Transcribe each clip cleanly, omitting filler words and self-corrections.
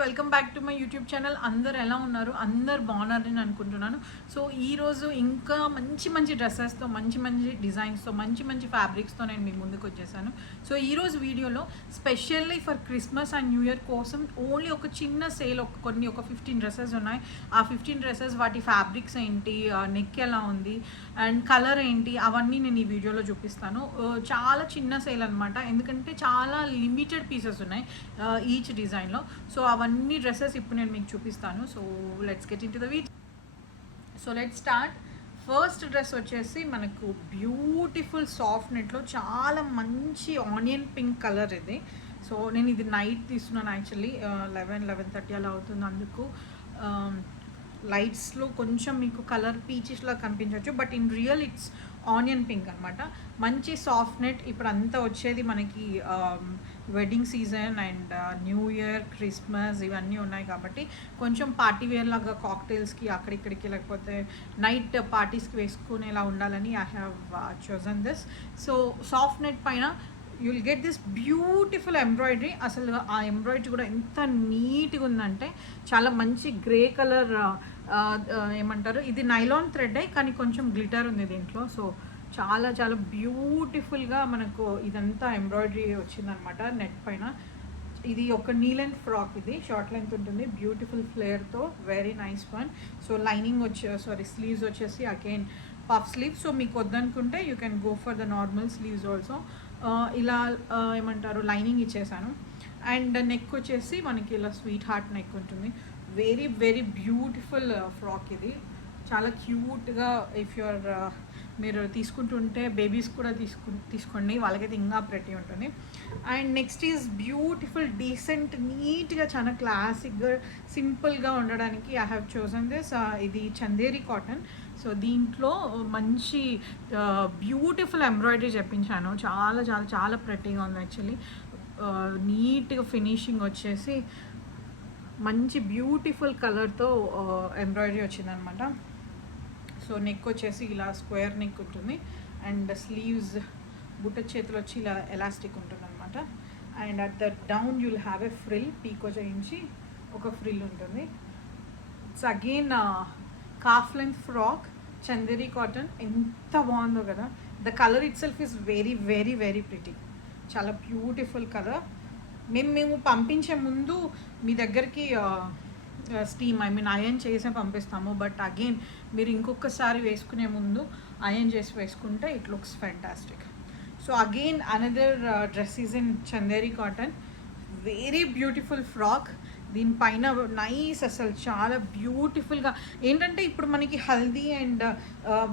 Welcome back to my YouTube channel. అందరు ఎలా ఉన్నారు? అందరు బాగున్నారని అనుకుంటున్నాను. సో ఈరోజు ఇంకా మంచి మంచి డ్రెస్సెస్తో, మంచి మంచి డిజైన్స్తో, మంచి మంచి ఫ్యాబ్రిక్స్తో నేను మీ ముందుకు వచ్చేసాను. సో ఈరోజు వీడియోలో specially for Christmas and new year కోసం ఓన్లీ ఒక చిన్న సేల్, ఒక 15 డ్రెస్సెస్ ఉన్నాయి. ఆ 15 డ్రెస్సెస్ వాటి ఫ్యాబ్రిక్స్ ఏంటి, నెక్ ఎలా ఉంది అండ్ కలర్ ఏంటి, అవన్నీ నేను ఈ వీడియోలో చూపిస్తాను. చాలా చిన్న సేల్ అనమాట, ఎందుకంటే చాలా లిమిటెడ్ పీసెస్ ఉన్నాయి ఈచ్ డిజైన్లో. సో అవన్నీ డ్రెస్సెస్ ఇప్పుడు నేను మీకు చూపిస్తాను. So let's get in to the video. So let's start. First dress వచ్చేసి మనకు బ్యూటిఫుల్ సాఫ్ట్ నెట్లో చాలా మంచి ఆనియన్ పింక్ కలర్ ఇది. సో నేను ఇది నైట్ తీస్తున్నాను, యాక్చువల్లీ 11:30 అలా అవుతుంది. అందుకు లైట్స్లో కొంచెం మీకు కలర్ పీచిష్లా కనిపించవచ్చు, but in real it's onion pink అనమాట. మంచి సాఫ్ట్ నెట్. ఇప్పుడు అంతా వచ్చేది మనకి wedding season and new year, Christmas ఇవన్నీ ఉన్నాయి కాబట్టి కొంచెం పార్టీ వేర్ లాగా కాక్టైల్స్కి అక్కడిక్కడికి లేకపోతే నైట్ పార్టీస్కి వేసుకునేలా ఉండాలని I have chosen this. So soft net పైన you will get this beautiful embroidery. అసలు ఆ ఎంబ్రాయిడరీ కూడా ఎంత నీట్గా ఉందంటే చాలా మంచి గ్రే కలర్ ఏమంటారు, ఇది నైలాన్ థ్రెడ్ కానీ కొంచెం గ్లిటర్ ఉంది దీంట్లో. సో చాలా చాలా బ్యూటిఫుల్గా మనకు ఇదంతా ఎంబ్రాయిడరీ వచ్చిందనమాట నెట్ పైన. ఇది ఒక నీ లెంత్ ఫ్రాక్, ఇది షార్ట్ లెంత్ ఉంటుంది, బ్యూటిఫుల్ ఫ్లేర్తో, very nice one. So lining sleeves వచ్చేసి అగైన్ పఫ్ స్లీవ్. సో మీకు వద్దనుకుంటే you can go for the normal sleeves also. ఇలా ఏమంటారు లైనింగ్ ఇచ్చేసాను. అండ్ నెక్ వచ్చేసి మనకి ఇలా స్వీట్ హార్ట్ నెక్ ఉంటుంది. వెరీ వెరీ బ్యూటిఫుల్ ఫ్రాక్ ఇది, చాలా క్యూట్గా. ఇఫ్ యూఆర్ మీరు తీసుకుంటుంటే బేబీస్ కూడా తీసుకోండి, వాళ్ళకైతే ఇంకా ప్రెటీ ఉంటుంది. And next is beautiful decent నీట్గా చాలా క్లాసిక్గా సింపుల్గా ఉండడానికి ఐ హ్యావ్ చోజన్ దిస్. ఇది చందేరి కాటన్. సో దీంట్లో మంచి బ్యూటిఫుల్ ఎంబ్రాయిడరీ చెప్పించాను, చాలా చాలా చాలా ప్రెట్టీగా ఉంది యాక్చువల్లీ. నీట్గా ఫినిషింగ్ వచ్చేసి మంచి బ్యూటిఫుల్ కలర్తో ఎంబ్రాయిడరీ వచ్చిందనమాట. సో నెక్ వచ్చేసి ఇలా స్క్వేర్ నెక్ ఉంటుంది అండ్ స్లీవ్స్ బుట్ట చేతులు వచ్చి ఇలా ఎలాస్టిక్ ఉంటుంది అనమాట. And at the down you'll have a frill, picot చేయించి ఒక ఫ్రిల్ ఉంటుంది. It's again calf length frock, Chanderi cotton. ఎంత బాగుందో కదా. The colour itself is very very very pretty, చాలా బ్యూటిఫుల్ కలర్. మేము పంపించే ముందు మీ దగ్గరికి స్టీమ్ ఐరన్ చేసే పంపిస్తాము, బట్ అగైన్ మీరు ఇంకొకసారి వేసుకునే ముందు ఐరన్ చేసి వేసుకుంటే it looks fantastic. So again another dress is in Chanderi cotton, very beautiful frock. దీనిపైన నైస్, అసలు చాలా బ్యూటిఫుల్గా. ఏంటంటే ఇప్పుడు మనకి హల్దీ అండ్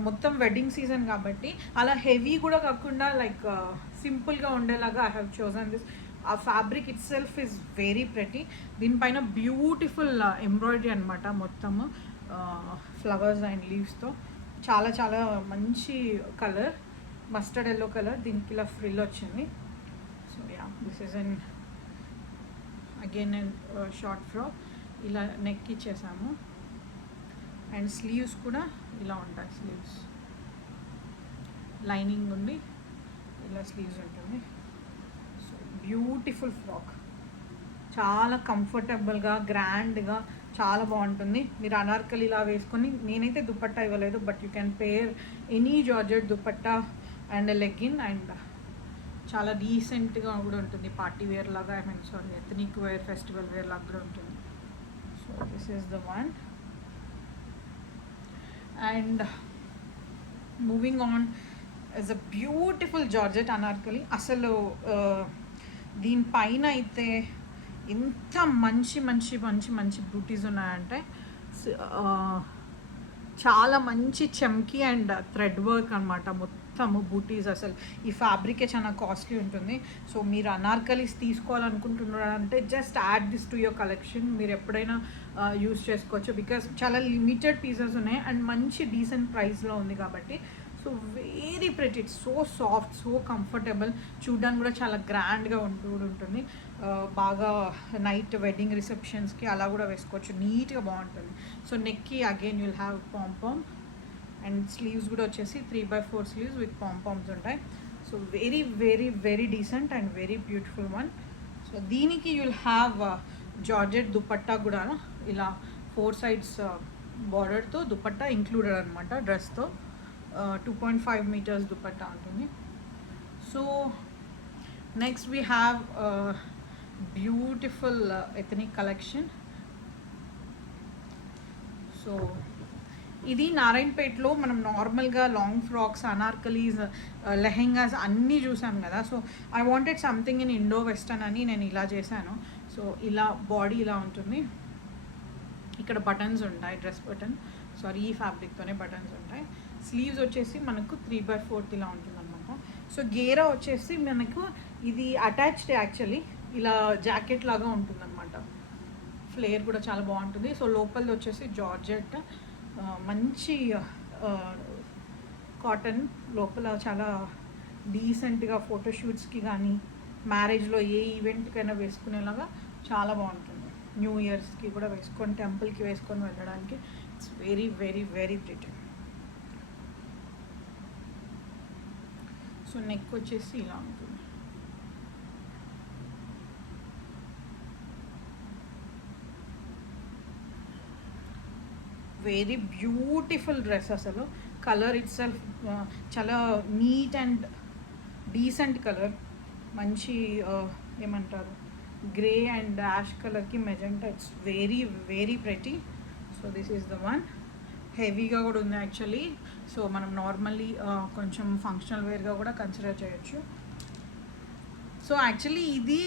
మొత్తం వెడ్డింగ్ సీజన్ కాబట్టి అలా హెవీ కూడా కాకుండా లైక్ సింపుల్గా ఉండేలాగా ఐ హ్యావ్ చోజన్ దిస్. ఆ fabric it self is very pretty. దీనిపైన బ్యూటిఫుల్ ఎంబ్రాయిడరీ అనమాట, మొత్తము ఫ్లవర్స్ అండ్ లీవ్స్తో. చాలా చాలా మంచి కలర్, మస్టర్డ్ ఎల్లో కలర్. దీనికి ఇలా ఫ్రిల్ వచ్చింది. So yeah, this is an again short frock. ఇలా నెక్ ఇచ్చేసాము అండ్ స్లీవ్స్ కూడా ఇలా ఉంటాయి. స్లీవ్స్ లైనింగ్ ఉండి ఇలా స్లీవ్స్ ఉంటుంది. సో బ్యూటిఫుల్ ఫ్రాక్, చాలా కంఫర్టబుల్గా గ్రాండ్గా చాలా బాగుంటుంది. మీరు అనార్కలి ఇలా వేసుకొని, నేనైతే దుపట్టా ఇవ్వలేదు, but you can pair any georgette dupatta and legging. And చాలా డీసెంట్గా కూడా ఉంటుంది, పార్టీ వేర్ లాగా, ఎథనిక్ వేర్, ఫెస్టివల్ వేర్ లాగా కూడా ఉంటుంది. So this is the one. And moving on is a beautiful georgette Anarkali. అసలు దీనిపైన అయితే ఎంత మంచి మంచి మంచి మంచి బూటీస్ ఉన్నాయంటే చాలా మంచి చమ్కీ అండ్ థ్రెడ్ వర్క్ అనమాట మొత్తము బూటీస్. అసలు ఈ ఫ్యాబ్రికే చాలా కాస్ట్లీ ఉంటుంది. సో మీరు అనార్కలీస్ తీసుకోవాలనుకుంటున్నారంటే just add this to your collection. మీరు ఎప్పుడైనా యూస్ చేసుకోవచ్చు, బికాస్ చాలా లిమిటెడ్ పీసెస్ ఉన్నాయి అండ్ మంచి డీసెంట్ ప్రైస్లో ఉంది కాబట్టి. So very pretty, it's so soft, so comfortable. చూడడానికి కూడా చాలా గ్రాండ్గా ఉంటుంది. బాగా నైట్ వెడ్డింగ్ రిసెప్షన్స్కి అలా కూడా వేసుకోవచ్చు, నీట్గా బాగుంటుంది. సో నెక్కి again you'll have pompom and sleeves కూడా వచ్చేసి 3/4 స్లీవ్స్ విత్ పాంపామ్స్ ఉంటాయి. So very very very decent and very beautiful one. So దీనికి యుల్ హ్యావ్ జార్జెట్ దుపట్టా కూడా ఇలా 4 సైడ్స్ బార్డర్తో దుపట్టా ఇంక్లూడెడ్ అనమాట డ్రెస్తో. 2.5 మీటర్స్ దుపట్టా ఉంటుంది. So next we have beautiful ethnic collection. So ఇది నారాయణపేటలో మనం నార్మల్గా లాంగ్ ఫ్రాక్స్, అనార్కలీస్, లెహెంగాస్ అన్నీ చూసాం కదా. So I wanted something in Indo western అని నేను ఇలా చేశాను. సో ఇలా బాడీ ఇలా ఉంటుంది, ఇక్కడ బటన్స్ ఉంటాయి, డ్రెస్ బటన్, సారీ ఈ ఫ్యాబ్రిక్తోనే బటన్స్ ఉంటాయి. స్లీవ్స్ వచ్చేసి మనకు 3/4 ఇలా ఉంటుంది అనమాట. సో గేరా వచ్చేసి మనకు ఇది అటాచ్డ్ యాక్చువల్లీ ఇలా జాకెట్ లాగా ఉంటుంది అనమాట. ఫ్లేర్ కూడా చాలా బాగుంటుంది. సో లోపలిది వచ్చేసి జార్జెట్, మంచి కాటన్, లోపల చాలా డీసెంట్గా ఫోటోషూట్స్కి కానీ మ్యారేజ్లో ఏ ఈవెంట్కైనా వేసుకునేలాగా చాలా బాగుంటుంది. న్యూ ఇయర్స్కి కూడా వేసుకొని టెంపుల్కి వేసుకొని వెళ్ళడానికి it's very very very pretty. So neck వచ్చేసి ఇలా ఉంటుంది. వెరీ బ్యూటిఫుల్ డ్రెస్ అసలు. కలర్ ఇట్ సెల్ఫ్ చాలా నీట్ అండ్ డీసెంట్ కలర్. మంచి ఏమంటారు గ్రే అండ్ యాష్ కలర్కి magenta. It's very very pretty. So this is the one. హెవీగా కూడా ఉంది యాక్చువల్లీ. సో మనం నార్మల్లీ కొంచెం ఫంక్షనల్ వేర్గా కూడా కన్సిడర్ చేయొచ్చు. సో యాక్చువల్లీ ఇది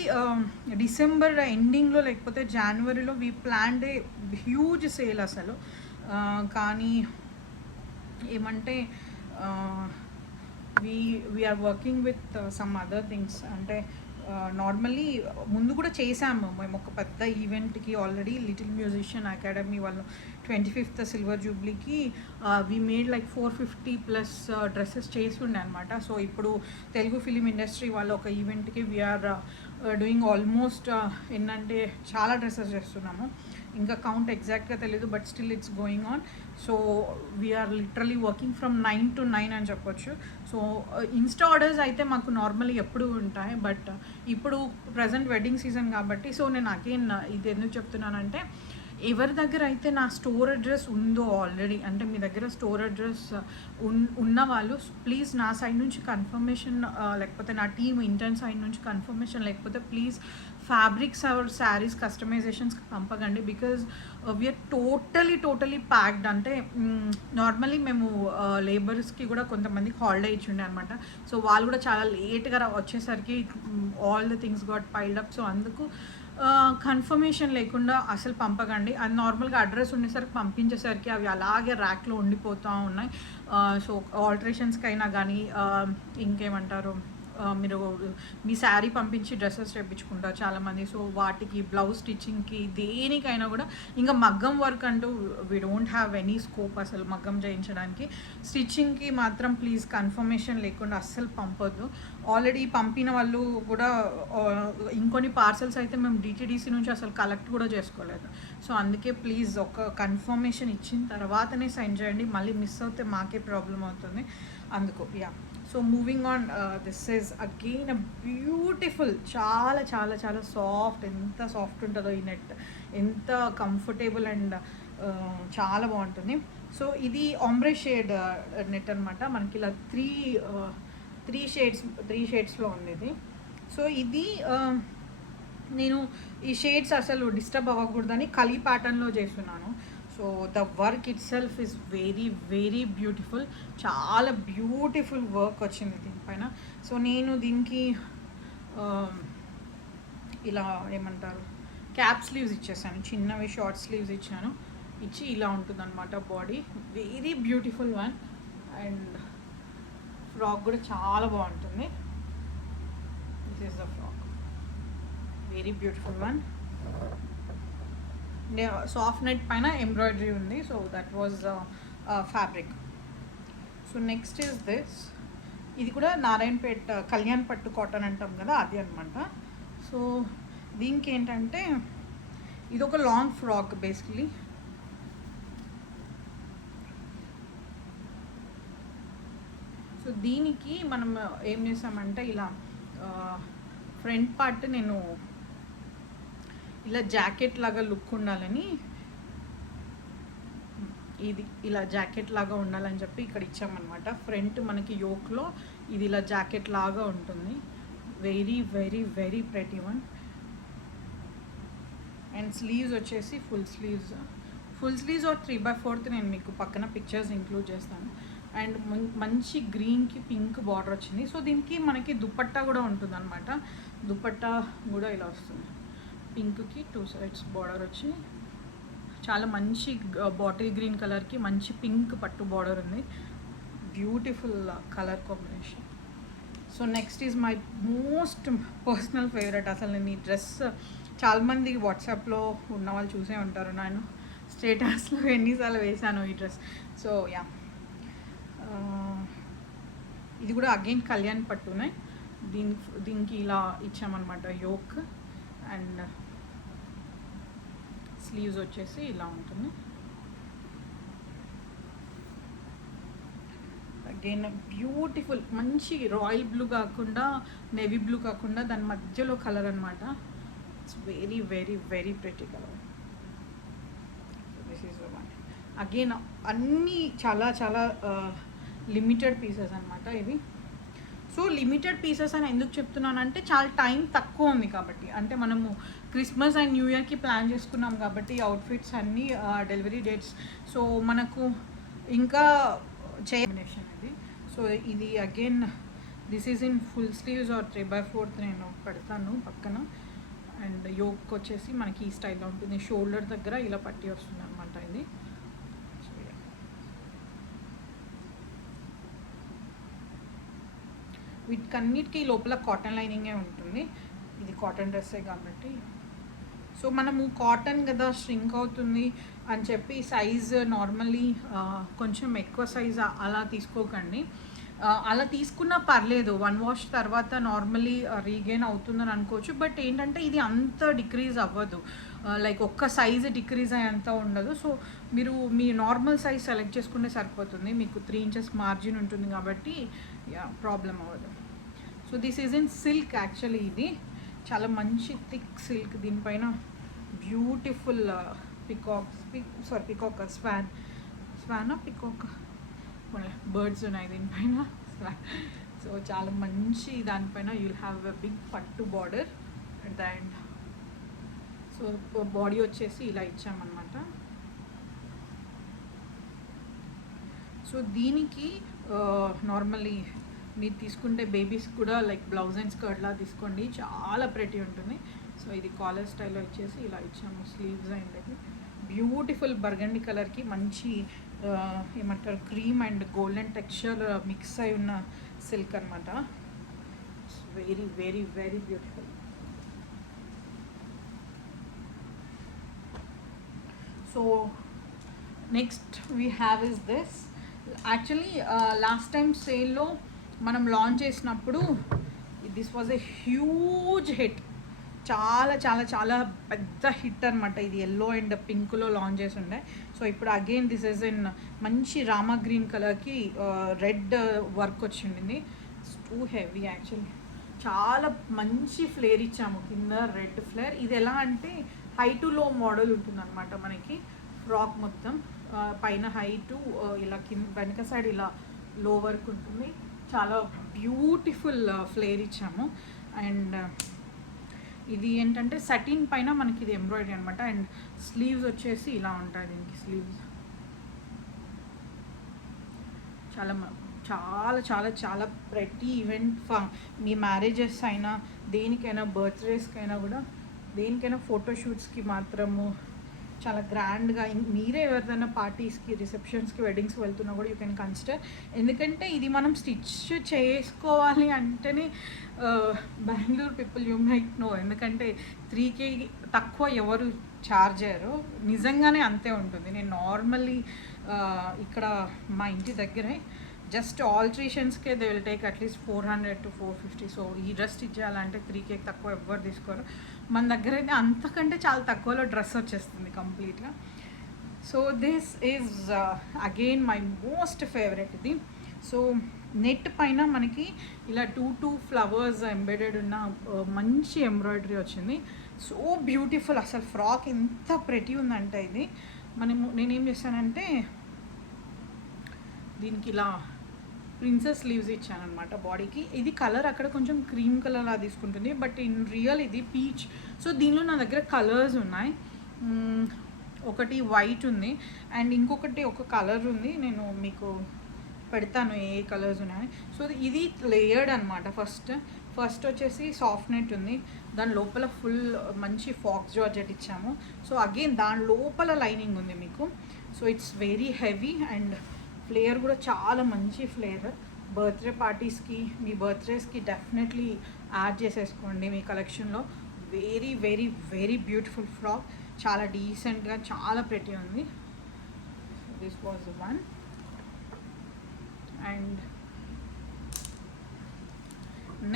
డిసెంబర్ ఎండింగ్లో లేకపోతే జనవరిలో we planned a huge sale అసలు. కానీ ఏమంటే we're working with some other things. అంటే నార్మల్లీ ముందు కూడా చేసాము మేము ఒక పెద్ద ఈవెంట్కి ఆల్రెడీ, లిటిల్ మ్యూజిషియన్ అకాడమీ వాళ్ళు 25th సిల్వర్ జూబ్లీకి వీ మేడ్ లైక్ 450+ డ్రెస్సెస్ చేసి ఉండే అనమాట. సో ఇప్పుడు తెలుగు ఫిలిం ఇండస్ట్రీ వాళ్ళు ఒక ఈవెంట్కి వీఆర్ డూయింగ్ ఆల్మోస్ట్ ఏంటంటే చాలా డ్రెస్సెస్ చేస్తున్నాము. ఇంకా కౌంట్ ఎగ్జాక్ట్గా తెలియదు, but still it's going on. So we're literally working from 9 to 9 అని చెప్పొచ్చు. సో ఇన్స్టా ఆర్డర్స్ అయితే మాకు నార్మల్లీ ఎప్పుడు ఉంటాయి, బట్ ఇప్పుడు ప్రజెంట్ వెడ్డింగ్ సీజన్ కాబట్టి. సో నేను అగైన్ ఇది ఎందుకు చెప్తున్నానంటే, ఎవరి దగ్గర అయితే నా స్టోర్ అడ్రస్ ఉందో ఆల్రెడీ, అంటే మీ దగ్గర స్టోర్ అడ్రస్ ఉన్న వాళ్ళు ప్లీజ్ నా సైడ్ నుంచి కన్ఫర్మేషన్, లేకపోతే నా టీమ్ ఇంటర్న్ సైడ్ నుంచి కన్ఫర్మేషన్, లేకపోతే ప్లీజ్ ఫ్యాబ్రిక్స్ ఆర్ శారీస్ కస్టమైజేషన్స్కి పంపకండి. Because we're totally packed. అంటే నార్మల్లీ మేము లేబర్స్కి కూడా కొంతమందికి హాలిడే ఇచ్చిండే అనమాట. సో వాళ్ళు కూడా చాలా లేట్గా వచ్చేసరికి all the things got piled up. So అందుకు కన్ఫర్మేషన్ లేకుండా అసలు పంపకండి. అది నార్మల్గా అడ్రస్ ఉండేసరికి పంపించేసరికి అవి అలాగే ర్యాక్లో ఉండిపోతూ ఉన్నాయి. సో ఆల్టరేషన్స్కి అయినా కానీ ఇంకేమంటారు, మీరు మీ శారీ పంపించి డ్రెస్సెస్ తెప్పించుకుంటారు చాలామంది. సో వాటికి బ్లౌజ్ స్టిచ్చింగ్కి దేనికైనా కూడా, ఇంకా మగ్గం వర్క్ అంటూ we don't have any scope అసలు మగ్గం చేయించడానికి. స్టిచ్చింగ్కి మాత్రం ప్లీజ్ కన్ఫర్మేషన్ లేకుండా అస్సలు పంపొద్దు. ఆల్రెడీ పంపిన వాళ్ళు కూడా ఇంకొన్ని పార్సల్స్ అయితే మేము డిటీడీసీ నుంచి అసలు కలెక్ట్ కూడా చేసుకోలేదు. సో అందుకే ప్లీజ్ ఒక కన్ఫర్మేషన్ ఇచ్చిన తర్వాతనే సెండ్ చేయండి. మళ్ళీ మిస్ అవుతే మాకే ప్రాబ్లం అవుతుంది. అందుకు yeah. So moving on, this is again a beautiful, చాలా చాలా చాలా సాఫ్ట్. ఎంత సాఫ్ట్ ఉంటుందో ఈ నెట్, ఎంత కంఫర్టబుల్ అండ్ చాలా బాగుంటుంది. సో ఇది ఆంబ్రే షేడ్ నెట్ అనమాట. మనకి ఇలా త్రీ షేడ్స్లో ఉంది ఇది. సో ఇది నేను ఈ షేడ్స్ అసలు డిస్టర్బ్ అవ్వకూడదని కలీ ప్యాటర్న్లో చేస్తున్నాను. So the work it self is very very beautiful. చాలా బ్యూటిఫుల్ వర్క్ వచ్చింది దీనిపైన. సో నేను దీనికి ఇలా ఏమంటారు క్యాప్ స్లీవ్స్ ఇచ్చేసాను, చిన్నవి షార్ట్ స్లీవ్స్ ఇచ్చి ఇలా ఉంటుంది అనమాట body. Very beautiful one. And frock కూడా చాలా బాగుంటుంది. This is the frock, very beautiful one. Soft net పైన ఎంబ్రాయిడరీ ఉంది. So that was fabric. So next is this. ఇది కూడా నారాయణపేట్ కళ్యాణ్ పట్టు కాటన్ అంటాం కదా, అది అనమాట. సో దీనికి ఏంటంటే ఇది ఒక లాంగ్ ఫ్రాక్ బేసిక్లీ. సో దీనికి మనం ఏం చేసామంటే ఇలా ఫ్రంట్ పార్ట్ నేను ఇలా జాకెట్ లాగా లుక్ ఉండాలని ఇది ఇలా జాకెట్ లాగా ఉండాలని చెప్పి ఇక్కడ ఇచ్చామన్నమాట. ఫ్రంట్ మనకి యోక్లో ఇది ఇలా జాకెట్ లాగా ఉంటుంది. Very very very pretty one. And sleeves వచ్చేసి ఫుల్ స్లీవ్స్ ఆర్ 3/4 నేను మీకు పక్కన పిక్చర్స్ ఇంక్లూడ్ చేస్తాను. అండ్ మంచి గ్రీన్కి పింక్ బార్డర్ వచ్చింది. సో దీనికి మనకి దుపట్టా కూడా ఉంటుంది అనమాట. దుపట్టా కూడా ఇలా వస్తుంది. పింక్కి 2 sides బార్డర్ వచ్చి చాలా మంచి బాటిల్ గ్రీన్ కలర్కి మంచి పింక్ పట్టు బార్డర్ ఉంది. Beautiful colour combination. So next is my most personal favourite. అసలు నేను ఈ డ్రెస్ చాలామంది వాట్సాప్లో ఉన్న వాళ్ళు చూసే ఉంటారు. నేను స్టేటస్లో ఎన్నిసార్లు వేసాను ఈ డ్రెస్. సో యా, ఇది కూడా అగైన్ కళ్యాణ్ పట్టునే. దీనికి ఇలా ఇచ్చామన్నమాట యోక్. అండ్ స్లీవ్స్ వచ్చేసి ఇలా ఉంటుంది. అగైన్ బ్యూటిఫుల్ మంచి రాయల్ బ్లూ కాకుండా నేవీ బ్లూ కాకుండా దాని మధ్యలో కలర్ అనమాట. It's very very very pretty colour. This is one. Again అన్నీ చాలా చాలా లిమిటెడ్ పీసెస్ అనమాట ఇవి. సో లిమిటెడ్ పీసెస్ అని ఎందుకు చెప్తున్నానంటే చాలా టైం తక్కువ ఉంది కాబట్టి. అంటే మనము క్రిస్మస్ అండ్ న్యూ ఇయర్కి ప్లాన్ చేసుకున్నాం కాబట్టి అవుట్ఫిట్స్ అన్నీ డెలివరీ డేట్స్. సో మనకు ఇంకా కాంబినేషన్ ఇది. సో ఇది again this is in full sleeves or 3/4 నేను పెడతాను పక్కన. అండ్ యోక్ వచ్చేసి మనకి ఈ స్టైల్లో ఉంటుంది. షోల్డర్ దగ్గర ఇలా పట్టి వస్తుంది అనమాట ఇది. వీటికన్నిటికీ లోపల కాటన్ లైనింగే ఉంటుంది. ఇది కాటన్ డ్రెస్సే కాబట్టి. సో మనము కాటన్ కదా ష్రింక్ అవుతుంది అని చెప్పి సైజ్ నార్మల్లీ కొంచెం ఎక్కువ సైజ్ అలా తీసుకోకండి. అలా తీసుకున్నా పర్లేదు, 1 wash తర్వాత నార్మల్లీ రీగెయిన్ అవుతుందని అనుకోవచ్చు. బట్ ఏంటంటే ఇది అంత డిక్రీజ్ అవ్వదు, లైక్ ఒక్క సైజ్ డిక్రీజ్ అయ్యేంత ఉండదు. సో మీరు మీ నార్మల్ సైజ్ సెలెక్ట్ చేసుకుంటే సరిపోతుంది. మీకు 3 inches మార్జిన్ ఉంటుంది కాబట్టి ప్రాబ్లం అవ్వదు. So this is in silk. Actually ఇది చాలా మంచి థిక్ సిల్క్. దీనిపైన beautiful peacock swan peacock birds ఉన్నాయి దీనిపైన. సో చాలా మంచి దానిపైన you'll have a big pattu border and so body వచ్చేసి ఇలా ఇచ్చామన్నమాట. సో దీనికి నార్మల్లీ మీరు తీసుకుంటే బేబీస్ కూడా లైక్ బ్లౌజ్ అండ్ స్కర్ట్లా తీసుకోండి, చాలా ప్రెటీ ఉంటుంది. సో ఇది కాలర్ స్టైల్లో ఇచ్చేసి ఇలా ఇచ్చాము స్లీవ్స్. అండ్ ఇది బ్యూటిఫుల్ బర్గండి కలర్కి మంచి ఏమంటారు cream and golden texture mix అయి ఉన్న సిల్క్ అనమాట. Very very very beautiful. So next we have is this. Actually last time సేల్లో మనం లాంచ్ చేసినప్పుడు this was a huge hit. చాలా చాలా చాలా పెద్ద హిట్ అనమాట. ఇది ఎల్లో అండ్ పింక్లో లాంచ్ చేసి ఉండే. సో ఇప్పుడు అగైన్ దిస్ ఇస్ ఇన్ మంచి రామా గ్రీన్ కలర్కి రెడ్ వర్క్ వచ్చింది. It's too heavy actually. చాలా మంచి ఫ్లేర్ ఇచ్చాము కింద రెడ్ ఫ్లేర్. ఇది ఎలా అంటే హై టు లో మోడల్ ఉంటుంది అనమాట మనకి. ఫ్రాక్ మొత్తం పైన హై టు ఇలా కింద వెనక సైడ్ ఇలా లో వర్క్ ఉంటుంది. చాలా బ్యూటిఫుల్ ఫ్లేర్ ఇచ్చాము. అండ్ ఇది ఏంటంటే సటిన్ పైన మనకి ఇది ఎంబ్రాయిడరీ అనమాట. అండ్ స్లీవ్స్ వచ్చేసి ఇలా ఉంటాయి. దీనికి స్లీవ్స్ చాలా చాలా చాలా చాలా ప్రతి ఈవెంట్ మీ మ్యారేజెస్ అయినా దేనికైనా బర్త్డేస్కైనా కూడా దేనికైనా ఫోటోషూట్స్కి మాత్రము చాలా గ్రాండ్గా మీరే ఎవరిదైనా పార్టీస్కి రిసెప్షన్స్కి వెడ్డింగ్స్కి వెళ్తున్నా కూడా యూ కెన్ కన్సిడర్. ఎందుకంటే ఇది మనం స్టిచ్ చేసుకోవాలి అంటేనే Bengaluru people you might know, ఎందుకంటే 3K తక్కువ ఎవరు ఛార్జ్ అయ్యారు. నిజంగానే అంతే ఉంటుంది. నేను నార్మల్లీ ఇక్కడ మా ఇంటి దగ్గరే జస్ట్ ఆల్ట్రేషన్స్కే they will take at least 400 to 450. So ఈ డ్రెస్ స్టిచ్ చేయాలంటే 3K తక్కువ ఎవ్వరు తీసుకోరు. మన దగ్గర అయితే అంతకంటే చాలా తక్కువలో డ్రెస్ వచ్చేస్తుంది కంప్లీట్గా. So this is again my most favourite ఇది. సో నెట్ పైన మనకి ఇలా 2 flowers ఎంబెడెడ్ ఉన్న మంచి ఎంబ్రాయిడరీ వచ్చింది. సో బ్యూటిఫుల్, అసలు ఫ్రాక్ ఎంత ప్రెటీ ఉందంటే ఇది. నేనేం చేశానంటే దీనికి ఇలా ప్రిన్సెస్ స్లీవ్స్ ఇచ్చానమాట బాడీకి. ఇది కలర్ అక్కడ కొంచెం క్రీమ్ కలర్ లా తీసుకుంటుంది, బట్ ఇన్ రియల్ ఇది పీచ్. సో దీనిలో నా దగ్గర కలర్స్ ఉన్నాయి. ఒకటి వైట్ ఉంది అండ్ ఇంకొకటి ఒక కలర్ ఉంది, నేను మీకు పెడతాను ఏ కలర్స్ ఉన్నాయి. సో ఇది లేయర్డ్ అనమాట. ఫస్ట్ వచ్చేసి సాఫ్ట్ నెట్ ఉంది, దాని లోపల ఫుల్ మంచి ఫాక్స్ జార్జెట్ ఇచ్చాము. సో అగైన్ దాని లోపల లైనింగ్ ఉంది మీకు. So it's very heavy and flayer కూడా చాలా మంచి ఫ్లేయర్. బర్త్డే పార్టీస్కి, మీ బర్త్డేస్కి డెఫినెట్లీ యాడ్ చేసేసుకోండి మీ కలెక్షన్లో. Very very very beautiful frock, చాలా డీసెంట్గా చాలా ప్రెటీ ఉంది. This was one. And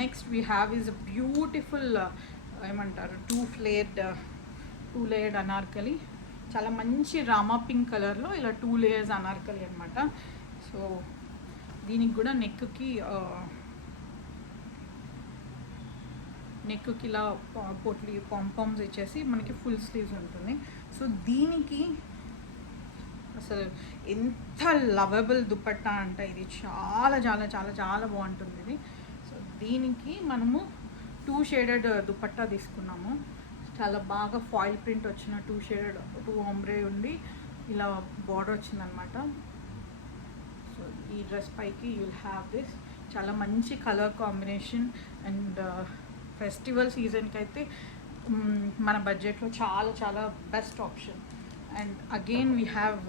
next we have is a beautiful ఏమంటారు టూ లేయర్డ్ అనార్కలి. చాలా మంచి రామా పింక్ కలర్లో ఇలా 2 లేయర్స్ అనార్కలి అనమాట. సో దీనికి కూడా నెక్కి ఇలా పొట్లి పాంపామ్స్ ఇచ్చేసి మనకి ఫుల్ స్లీవ్స్ ఉంటుంది. సో దీనికి అసలు ఎంత లవబుల్ దుపట్టా అంటే ఇది చాలా చాలా చాలా చాలా బాగుంటుంది ఇది. సో దీనికి మనము 2 షేడెడ్ దుపట్టా తీసుకున్నాము. చాలా బాగా ఫాయిల్ ప్రింట్ వచ్చిన 2 షేడెడ్ 2 ఆంబ్రే ఉండి ఇలా బార్డర్ వచ్చిందనమాట. సో ఈ డ్రెస్ పైకి యూ విల్ హ్యావ్ దిస్. చాలా మంచి కలర్ కాంబినేషన్ అండ్ ఫెస్టివల్ సీజన్కి అయితే మన బడ్జెట్లో చాలా చాలా best option. And again we have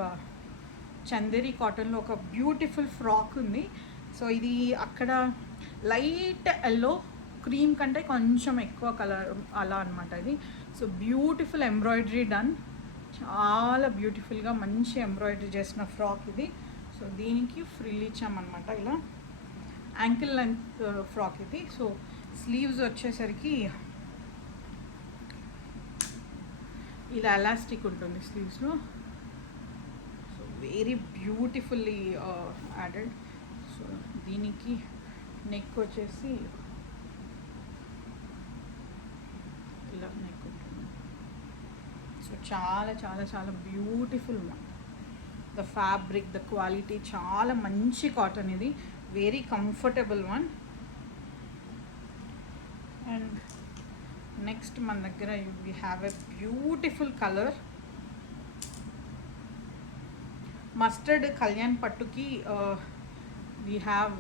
Chanderi కాటన్లో ఒక బ్యూటిఫుల్ ఫ్రాక్ ఉంది. సో ఇది అక్కడ లైట్ ఎల్లో, క్రీమ్ కంటే కొంచెం ఎక్కువ కలర్ అలా అనమాట ఇది. సో బ్యూటిఫుల్ ఎంబ్రాయిడరీ డన్, చాలా బ్యూటిఫుల్గా మంచి ఎంబ్రాయిడరీ చేసిన ఫ్రాక్ ఇది. సో దీనికి ఫ్రిల్ ఇచ్చామన్నమాట, ఇలా యాంకిల్ లెంత్ ఫ్రాక్ ఇది. సో స్లీవ్స్ వచ్చేసరికి ఇలా ఎలాస్టిక్ ఉంటుంది స్లీవ్స్లో. So very beautifully added. So దీనికి నెక్ వచ్చేసి ఇలా నెక్ ఉంటుంది. సో చాలా చాలా చాలా beautiful one. The fabric, the quality చాలా మంచి కాటన్ ఇది, very comfortable one. And next మన దగ్గర we have a beautiful colour mustard Kalyan పట్టుకి వీ హ్యావ్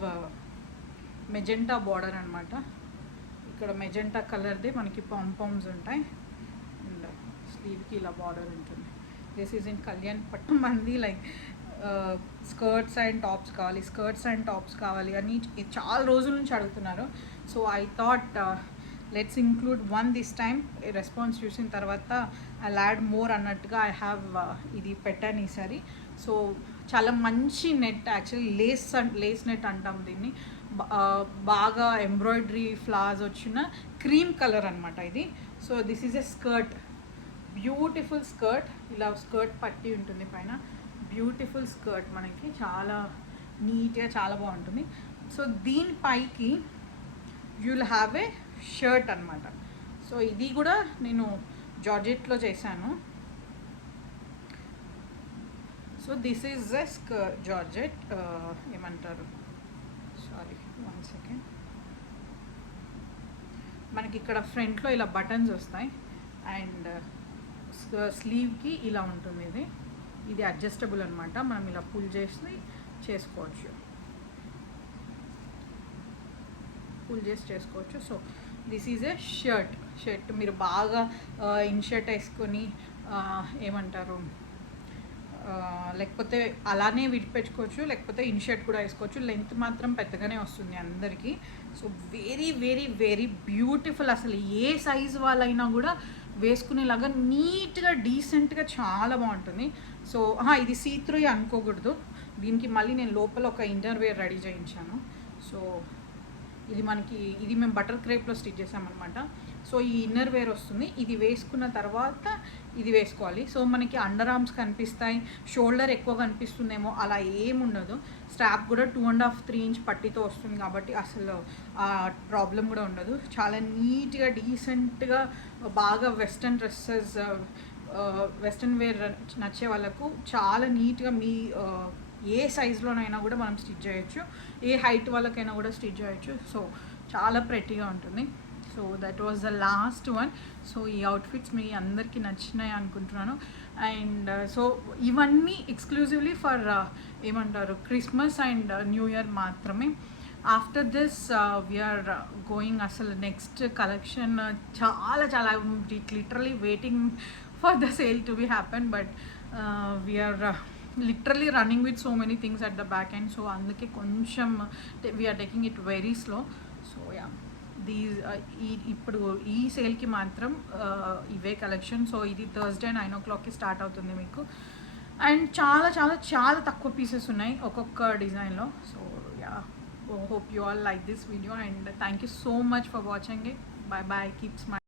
మెజెంటా బార్డర్ అనమాట. ఇక్కడ మెజెంటా కలర్ది మనకి పాంపామ్స్ ఉంటాయి అండ్ స్లీవ్కి ఇలా బార్డర్ ఉంటుంది. దిస్ ఈజ్ ఇన్ కళ్యాణ్ పట్టు. మంది లైక్ స్కర్ట్స్ అండ్ టాప్స్ కావాలి అని చాలా రోజుల నుంచి అడుగుతున్నారు. So I thought let's include one this time. Response చూసిన తర్వాత ఐ యాడ్ మోర్ అన్నట్టుగా ఐ హ్యావ్ ఇది పెట్టాను ఈసారి. సో చాలా మంచి నెట్, యాక్చువల్లీ లేస్ నెట్ అంటాం దీన్ని. బాగా ఎంబ్రాయిడరీ ఫ్లవర్స్ వచ్చిన క్రీమ్ కలర్ అనమాట ఇది. So this is a skirt, beautiful skirt. ఇలా స్కర్ట్ పట్టి ఉంటుంది పైన, బ్యూటిఫుల్ స్కర్ట్ మనకి చాలా నీట్గా చాలా బాగుంటుంది. సో దీనిపైకి you will have a shirt అనమాట. సో ఇది కూడా నేను జార్జెట్లో చేశాను. So this is a georgette ఏమంటారు, సారీ 1 సెకండ్. మనకి ఇక్కడ ఫ్రంట్లో ఇలా బటన్స్ వస్తాయి అండ్ స్లీవ్కి ఇలా ఉంటుంది. ఇది అడ్జస్టబుల్ అనమాట, మనం ఇలా పుల్ చేసి చేసుకోవచ్చు. So this is a shirt. మీరు బాగా ఇన్షర్ట్ వేసుకొని ఏమంటారు, లేకపోతే అలానే విడిపెట్టుకోవచ్చు, లేకపోతే ఇన్షర్ట్ కూడా వేసుకోవచ్చు. లెంత్ మాత్రం పెద్దగానే వస్తుంది అందరికీ. So very very very beautiful. అసలు ఏ సైజ్ వాళ్ళైనా కూడా వేసుకునేలాగా నీట్గా డీసెంట్గా చాలా బాగుంటుంది. సో ఇది సీ-త్రూ అనుకోకూడదు, దీనికి మళ్ళీ నేను లోపల ఒక ఇన్నర్ వేర్ రెడీ చేయించాను. సో ఇది మనకి ఇది మేము బటర్ క్రేప్లో స్టిచ్ చేసామన్నమాట. సో ఈ ఇన్నర్ వేర్ వస్తుంది, ఇది వేసుకున్న తర్వాత ఇది వేసుకోవాలి. సో మనకి అండర్ ఆర్మ్స్ కనిపిస్తాయి, షోల్డర్ ఎక్కువ కనిపిస్తుందేమో, అలా ఏముండదు. స్ట్రాప్ కూడా 2.5-3 ఇంచ్ పట్టీతో వస్తుంది కాబట్టి అసలు ఆ ప్రాబ్లం కూడా ఉండదు. చాలా నీట్గా డీసెంట్గా బాగా వెస్ట్రన్ డ్రెస్సెస్, వెస్ట్రన్ వేర్ నచ్చే వాళ్ళకు చాలా నీట్గా మీ ఏ సైజులోనైనా కూడా మనం స్టిచ్ చేయొచ్చు, ఏ హైట్ వాళ్ళకైనా కూడా స్టిచ్ చేయొచ్చు. సో చాలా ప్రెట్టీగా ఉంటుంది. So that was the last one. So ఈ అవుట్ఫిట్స్ మీ అందరికీ నచ్చినాయి అనుకుంటున్నాను. అండ్ సో ఇవన్నీ ఎక్స్క్లూజివ్లీ ఫర్ ఏమంటారు క్రిస్మస్ అండ్ న్యూ ఇయర్ మాత్రమే. ఆఫ్టర్ దిస్ వీఆర్ గోయింగ్ అసలు నెక్స్ట్ కలెక్షన్ చాలా చాలా literally waiting for the sale to be happen, but we're literally running with so many things at the back end. So అందుకే కొంచెం we are taking it very slow. So yeah, these ఇప్పుడు ఈ సేల్కి మాత్రం ఇవే collection. So ఇది Thursday 9 o'clockకి start అవుతుంది మీకు. అండ్ చాలా చాలా చాలా తక్కువ పీసెస్ ఉన్నాయి ఒక్కొక్క డిజైన్లో. So yeah, hope you all like this video and thank you so much for watching it. Bye bye, keep smiling.